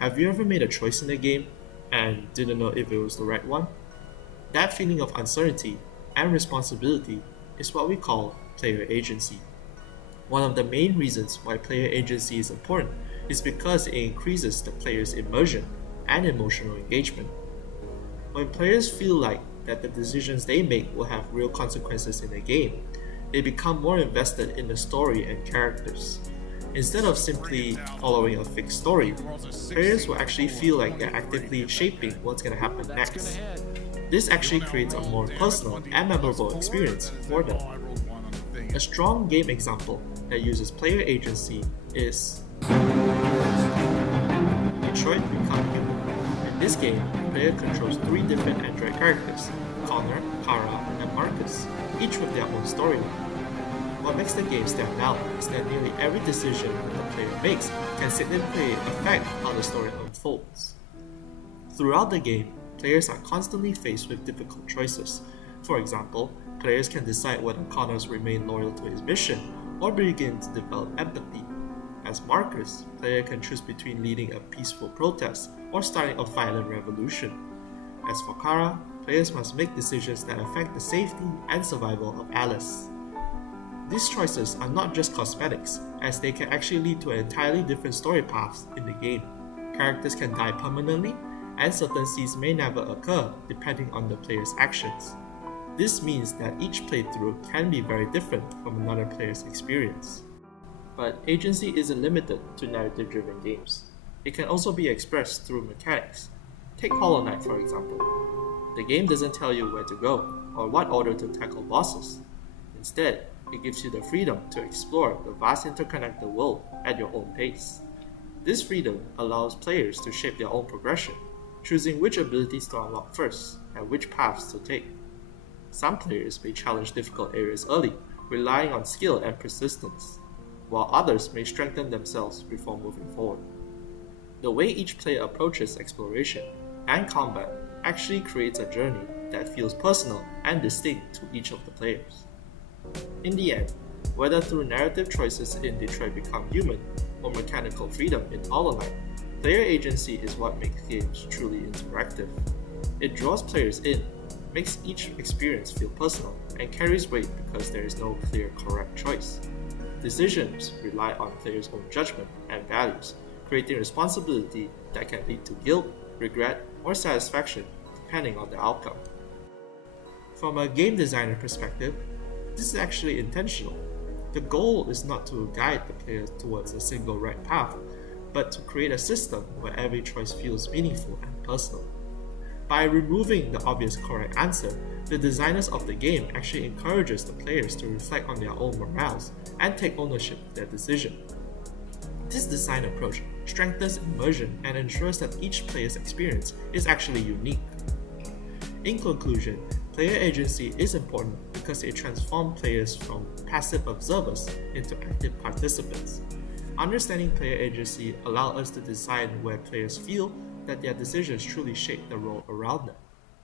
Have you ever made a choice in a game and didn't know if it was the right one? That feeling of uncertainty and responsibility is what we call player agency. One of the main reasons why player agency is important is because it increases the player's immersion and emotional engagement. When players feel like that the decisions they make will have real consequences in the game, they become more invested in the story and characters. Instead of simply following a fixed story, players will actually feel like they're actively shaping what's going to happen next. This actually creates a more personal and memorable experience for them. A strong game example that uses player agency is Detroit Become Human. In this game, the player controls three different android characters, Connor, Kara, and Marcus, each with their own storyline. What makes the game stand out is that nearly every decision the player makes can significantly affect how the story unfolds. Throughout the game, players are constantly faced with difficult choices. For example, players can decide whether Connors remain loyal to his mission or begin to develop empathy. As Marcus, player can choose between leading a peaceful protest or starting a violent revolution. As for Kara, players must make decisions that affect the safety and survival of Alice. These choices are not just cosmetics, as they can actually lead to entirely different story paths in the game. Characters can die permanently, and certain scenes may never occur depending on the player's actions. This means that each playthrough can be very different from another player's experience. But agency isn't limited to narrative-driven games. It can also be expressed through mechanics. Take Hollow Knight for example. The game doesn't tell you where to go or what order to tackle bosses. Instead, it gives you the freedom to explore the vast interconnected world at your own pace. This freedom allows players to shape their own progression, choosing which abilities to unlock first and which paths to take. Some players may challenge difficult areas early, relying on skill and persistence, while others may strengthen themselves before moving forward. The way each player approaches exploration and combat actually creates a journey that feels personal and distinct to each of the players. In the end, whether through narrative choices in Detroit Become Human or mechanical freedom in Hollow Knight, player agency is what makes games truly interactive. It draws players in, makes each experience feel personal, and carries weight because there is no clear correct choice. Decisions rely on players' own judgment and values, creating responsibility that can lead to guilt, regret, or satisfaction depending on the outcome. From a game designer perspective, this is actually intentional. The goal is not to guide the player towards a single right path, but to create a system where every choice feels meaningful and personal. By removing the obvious correct answer, the designers of the game actually encourages the players to reflect on their own morals and take ownership of their decision. This design approach strengthens immersion and ensures that each player's experience is actually unique. In conclusion, player agency is important because it transforms players from passive observers into active participants. Understanding player agency allows us to decide where players feel that their decisions truly shape the world around them.